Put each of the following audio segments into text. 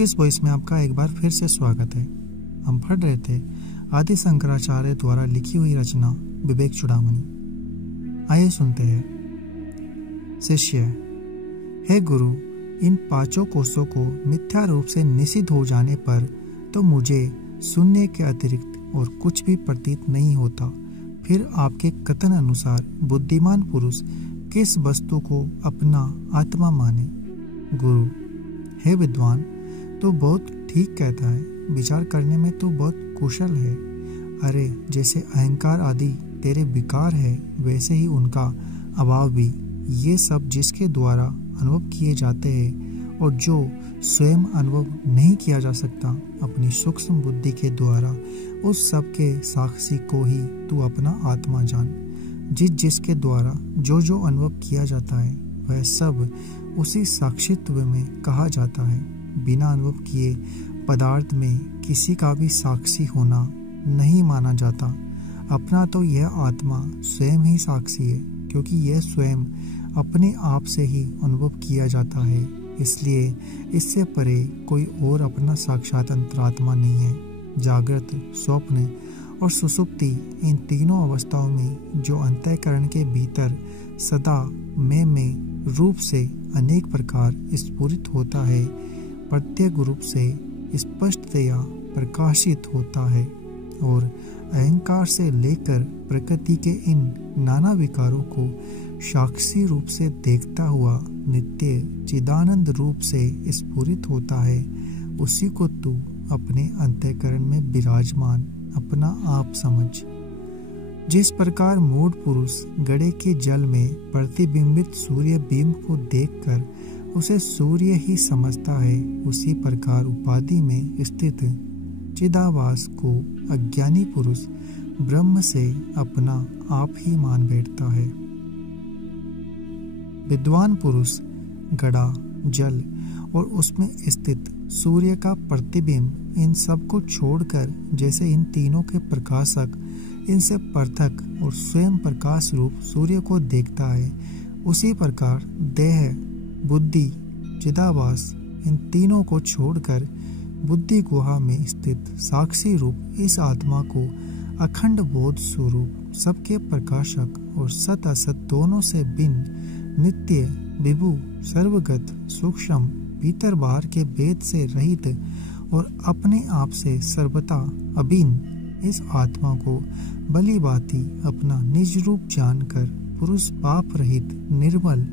Book इस voice में आपका एक बार फिर से स्वागत है। हम पढ़ रहे थे आदि शंकराचार्य द्वारा लिखी हुई रचना विवेक चूड़ामणि। आइए सुनते हैं। शिष्य: हे गुरु, इन पांचों कोशों को मिथ्या रूप से निषिद्ध हो जाने पर तो मुझे सुनने के अतिरिक्त और कुछ भी प्रतीत नहीं होता। फिर आपके कथन अनुसार बुद्धिमान पुरुष किस वस्तु को अपना आत्मा माने? गुरु: हे विद्वान, तो बहुत ठीक कहता है। विचार करने में तो बहुत कुशल है। अरे, जैसे अहंकार आदि तेरे विकार है, वैसे ही उनका अभाव भी। ये सब जिसके द्वारा अनुभव किए जाते हैं और जो स्वयं अनुभव नहीं किया जा सकता, अपनी सूक्ष्म बुद्धि के द्वारा उस सब के साक्षी को ही तू अपना आत्मा जान। जिसके द्वारा जो जो अनुभव किया जाता है, वह सब उसी साक्षित्व में कहा जाता है। बिना अनुभव किए पदार्थ में किसी का भी साक्षी होना नहीं माना जाता। अपना तो यह आत्मा स्वयं ही साक्षी है, क्योंकि यह स्वयं अपने आप से ही अनुभव किया जाता है। इसलिए इससे परे कोई और अपना साक्षात अंतरात्मा नहीं है। जागृत, स्वप्न और सुषुप्ति, इन तीनों अवस्थाओं में जो अंतःकरण के भीतर सदा मैं रूप से अनेक प्रकार स्फुरित होता है, प्रत्येक रूप से स्पष्टतया प्रकाशित होता है और अहंकार से लेकर प्रकृति के इन नाना विकारों को साक्षी रूप से देखता हुआ नित्य चिदानंद रूप से स्फुरित होता है। उसी को तू अपने अंतःकरण में विराजमान अपना आप समझ। जिस प्रकार मूढ़ पुरुष घड़े के जल में प्रतिबिंबित सूर्य बिंब को देखकर उसे सूर्य ही समझता है, उसी प्रकार उपाधि में स्थित चिदाभास को अज्ञानी पुरुष ब्रह्म से अपना आप ही मान बैठता है। विद्वान पुरुष घड़ा, जल और उसमें स्थित सूर्य का प्रतिबिंब, इन सब को छोड़कर जैसे इन तीनों के प्रकाशक इनसे पृथक और स्वयं प्रकाश रूप सूर्य को देखता है, उसी प्रकार देह, बुद्धि, चिदाभास, इन तीनों को छोड़कर बुद्धि गुहा में स्थित साक्षी रूप इस आत्मा को अखंड बोध स्वरूप, सबके प्रकाशक और सत असत दोनों से भिन्न, नित्य, विभु, सर्वगत, सूक्ष्म, भीतर बाहर के भेद से रहित और अपने आप से सर्वथा अभिन्न इस आत्मा को भली भांति अपना निज रूप जानकर पुरुष पाप रहित, निर्मल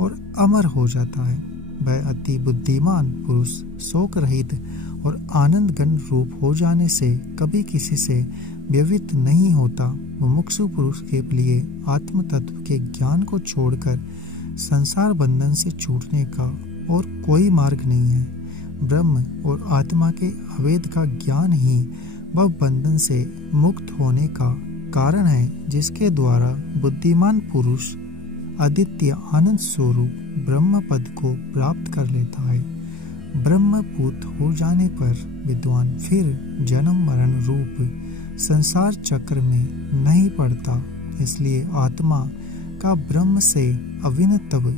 और अमर हो जाता है। वह अति बुद्धिमान पुरुष शोक रहित और आनंद घन रूप हो जाने से कभी किसी से व्यवहित नहीं होता। मुमुक्षु पुरुष के लिए आत्म तत्व के ज्ञान को छोड़कर संसार बंधन से छूटने का और कोई मार्ग नहीं है। ब्रह्म और आत्मा के अभेद का ज्ञान ही वह बंधन से मुक्त होने का कारण है, जिसके द्वारा बुद्धिमान पुरुष अद्वितीय आनंद स्वरूप ब्रह्म पद को प्राप्त कर लेता है। ब्रह्मभूत हो जाने पर विद्वान फिर जन्म मरण रूप संसार चक्र में नहीं पड़ता। इसलिए आत्मा का ब्रह्म से अभिन्नत्व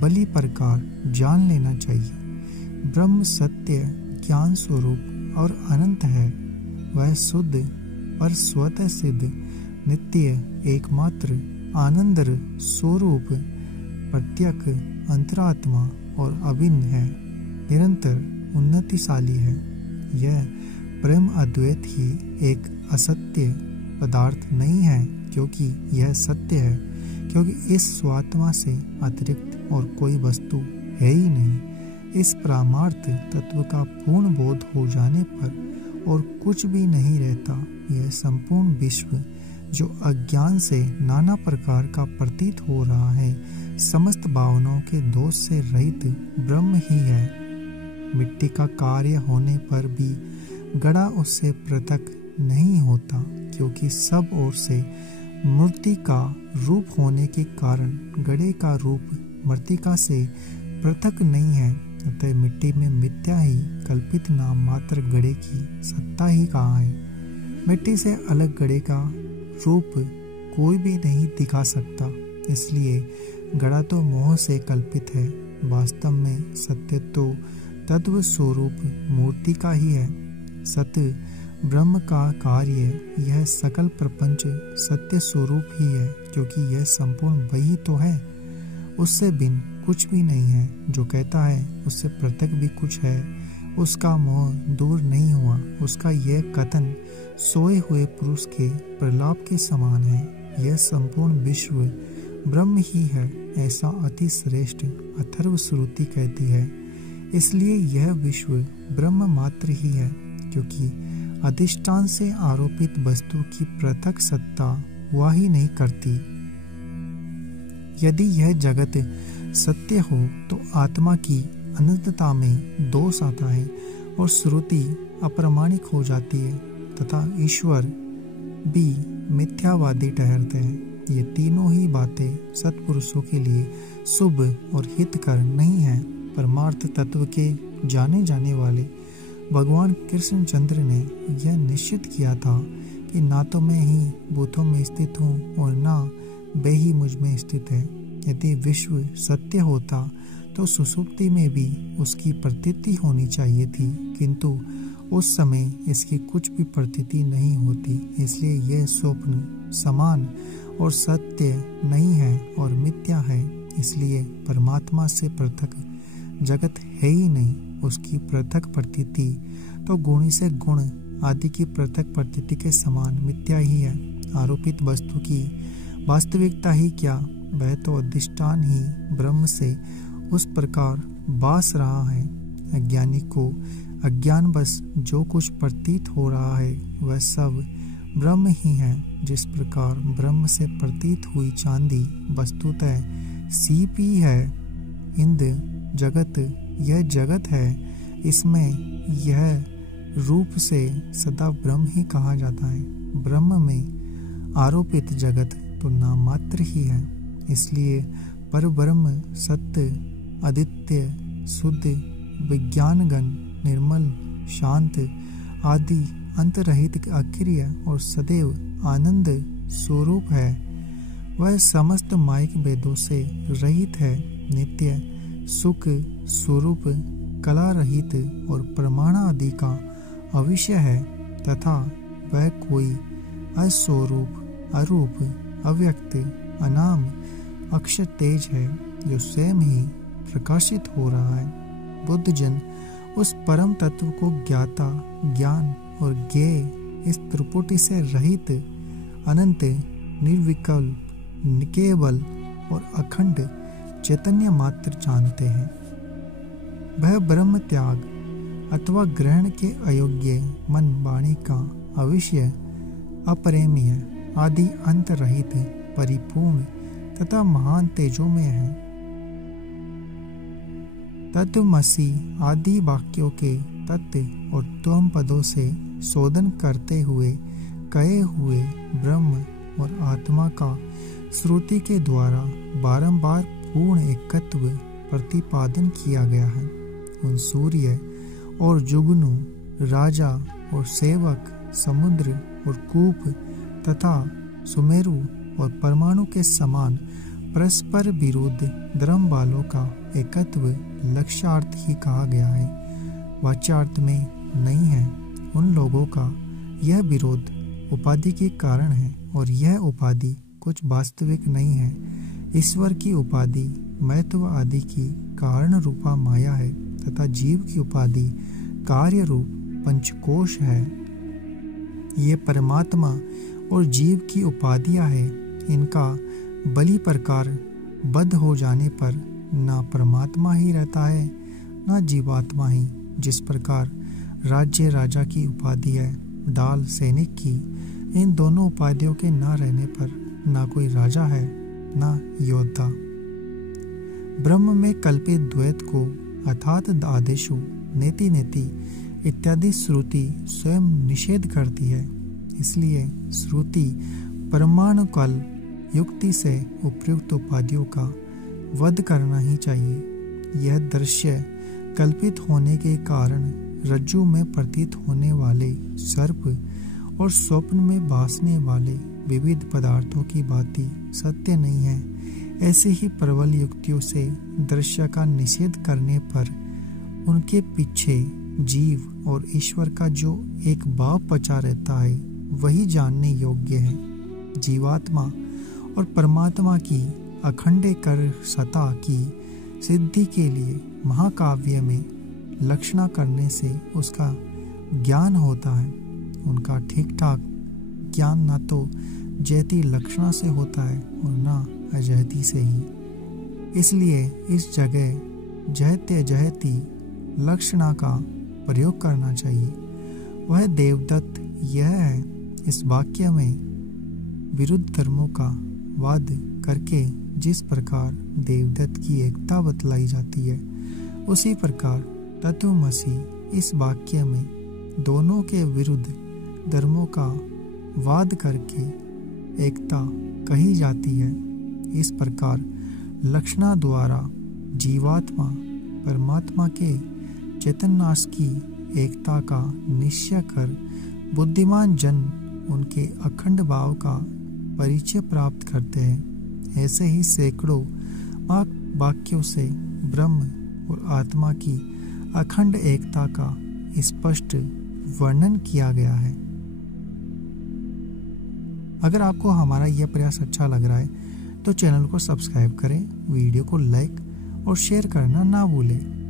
भली प्रकार जान लेना चाहिए। ब्रह्म सत्य, ज्ञान स्वरूप और अनंत है। वह शुद्ध पर स्वतः सिद्ध, नित्य, एकमात्र, आनंद स्वरूप, प्रत्यक, अंतरात्मा और अभिन्न है, निरंतर उन्नतिशाली है। यह प्रेम अद्वैत ही एक असत्य पदार्थ नहीं है, क्योंकि यह सत्य है, क्योंकि इस स्वात्मा से अतिरिक्त और कोई वस्तु है ही नहीं। इस परमार्थ तत्व का पूर्ण बोध हो जाने पर और कुछ भी नहीं रहता। यह संपूर्ण विश्व जो अज्ञान से नाना प्रकार का प्रतीत हो रहा है, समस्त भावनाओं के दोष से रहित ब्रह्म ही है। मिट्टी का कार्य होने पर भी घड़ा उससे पृथक नहीं होता, क्योंकि सब ओर से मूर्ति का रूप होने के कारण घड़े का रूप मृत्तिका से पृथक नहीं है। अतः मिट्टी में मिथ्या ही कल्पित नाम मात्र घड़े की सत्ता ही कहाँ है। मिट्टी से अलग घड़े का रूप कोई भी नहीं दिखा सकता। इसलिए घड़ा तो मोह से कल्पित है। वास्तव में सत्य तो तत्व स्वरूप मूर्ति का ही है। सत्य ब्रह्म का कार्य यह सकल प्रपंच सत्य स्वरूप ही है, क्योंकि यह संपूर्ण वही तो है, उससे बिन कुछ भी नहीं है। जो कहता है उससे पृथक भी कुछ है, उसका मोह दूर नहीं हुआ। उसका यह कथन सोए हुए पुरुष के प्रलाप के समान है। यह संपूर्ण विश्व ब्रह्म ही है, ऐसा अति श्रेष्ठ अथर्व श्रुति कहती है। इसलिए यह विश्व ब्रह्म मात्र ही है, क्योंकि अधिष्ठान से आरोपित वस्तु की पृथक सत्ता वह ही नहीं करती। यदि यह जगत सत्य हो तो आत्मा की अनंतता में दोष आता है और श्रुति अप्रामाणिक हो जाती है तथा ईश्वर भी मिथ्यावादी ठहरते हैं। ये तीनों ही बातें सत्पुरुषों के लिए शुभ और हितकर नहीं हैं। परमार्थ तत्व के जाने जाने वाले भगवान कृष्णचंद्र ने यह निश्चित किया था कि ना तो मैं ही भूतों में स्थित हूँ और ना वे ही मुझ में स्थित है। यदि विश्व सत्य होता तो सुषुप्ति में भी उसकी प्रतीति होनी चाहिए थी, किंतु उस समय इसकी कुछ भी प्रतीति नहीं होती। इसलिए यह स्वप्न समान और सत्य नहीं है और मिथ्या है। इसलिए परमात्मा से पृथक जगत है ही नहीं। उसकी पृथक प्रतीति तो गुणी से गुण आदि की पृथक प्रतीति के समान मिथ्या ही है। आरोपित वस्तु की वास्तविकता ही क्या, वह तो अधिष्ठान ही ब्रह्म से उस प्रकार बास रहा है। अज्ञानी को अज्ञानवश जो कुछ प्रतीत हो रहा है वह सब ब्रह्म ही है। जिस प्रकार ब्रह्म से प्रतीत हुई चांदी वस्तुतः सीप ही है। इंद्र जगत यह जगत है, इसमें यह रूप से सदा ब्रह्म ही कहा जाता है। ब्रह्म में आरोपित जगत तो नाम मात्र ही है। इसलिए परब्रह्म सत्य अद्वितीय शुद्ध विज्ञानगण निर्मल शांत आदि अंतरहित अक्रिय और सदैव आनंद स्वरूप है। वह समस्त मायिक भेदों से रहित है, नित्य सुख स्वरूप कला रहित और प्रमाण आदि का अविषय है तथा वह कोई अस्वरूप अरूप अव्यक्त अनाम अक्षर तेज है जो स्वयं ही प्रकाशित हो रहा है। बुद्ध जन उस परम तत्व को ज्ञाता ज्ञान और ज्ञेय इस त्रिपुटी से रहित अनंत निर्विकल्प केवल और अखंड चैतन्य मात्र जानते हैं। वह ब्रह्म त्याग अथवा ग्रहण के अयोग्य मन वाणी का अविषय अप्रेमीय आदि अंत रहित परिपूर्ण तथा महान तेजों में है। तत्वमसि आदि वाक्यों के तत्व और त्वम पदों से शोधन करते हुए कहे हुए ब्रह्म और आत्मा का श्रुति के द्वारा बारंबार पूर्ण एकत्व प्रतिपादन किया गया है। उन सूर्य और जुगनू राजा और सेवक समुद्र और कूप तथा सुमेरु और परमाणु के समान परस्पर विरुद्ध धर्म वालों का एकत्व लक्ष्यार्थ ही कहा गया है, वाच्यार्थ में नहीं है। उन लोगों का यह विरोध उपाधि के कारण है और यह उपाधि कुछ वास्तविक नहीं है। ईश्वर की उपाधि महत्व आदि की कारण रूपा माया है तथा जीव की उपाधि कार्य रूप पंचकोश है। ये परमात्मा और जीव की उपाधियां है। इनका बलि प्रकार बद्ध हो जाने पर ना परमात्मा ही रहता है ना जीवात्मा ही। जिस प्रकार राज्य राजा की उपाधि है, दाल सैनिक की, इन दोनों उपाधियों के ना रहने पर ना कोई राजा है ना योद्धा। ब्रह्म में कल्पित द्वैत को अर्थात आदेशु नेति नेति इत्यादि श्रुति स्वयं निषेध करती है। इसलिए श्रुति परमाणु काल युक्ति से उपयुक्त उपाधियों का वध करना ही चाहिए। यह दृश्य कल्पित होने के कारण रज्जु में प्रतीत होने वाले सर्प और स्वप्न में भासने वाले विविध पदार्थों की भांति सत्य नहीं है। ऐसे ही प्रबल युक्तियों से दृश्य का निषेध करने पर उनके पीछे जीव और ईश्वर का जो एक भाव पचा रहता है वही जानने योग्य है। जीवात्मा और परमात्मा की अखंड कर सत्ता की सिद्धि के लिए महाकाव्य में लक्षणा करने से उसका ज्ञान होता है। उनका ठीक ठाक ज्ञान न तो जयति लक्षणा से होता है और न अजहती से ही। इसलिए इस जगह जहते जहती लक्षणा का प्रयोग करना चाहिए। वह देवदत्त यह है, इस वाक्य में विरुद्ध धर्मों का वाद करके जिस प्रकार देवदत्त की एकता बतलाई जाती है, उसी प्रकार तत्वमसि इस वाक्य में दोनों के विरुद्ध धर्मों का वाद करके एकता कही जाती है। इस प्रकार लक्षणा द्वारा जीवात्मा परमात्मा के चैतन्यास की एकता का निश्चय कर बुद्धिमान जन उनके अखंड भाव का परिचय प्राप्त करते हैं। ऐसे ही सैकड़ों वाक्यों से ब्रह्म और आत्मा की अखंड एकता का स्पष्ट वर्णन किया गया है। अगर आपको हमारा यह प्रयास अच्छा लग रहा है तो चैनल को सब्सक्राइब करें, वीडियो को लाइक और शेयर करना ना भूलें।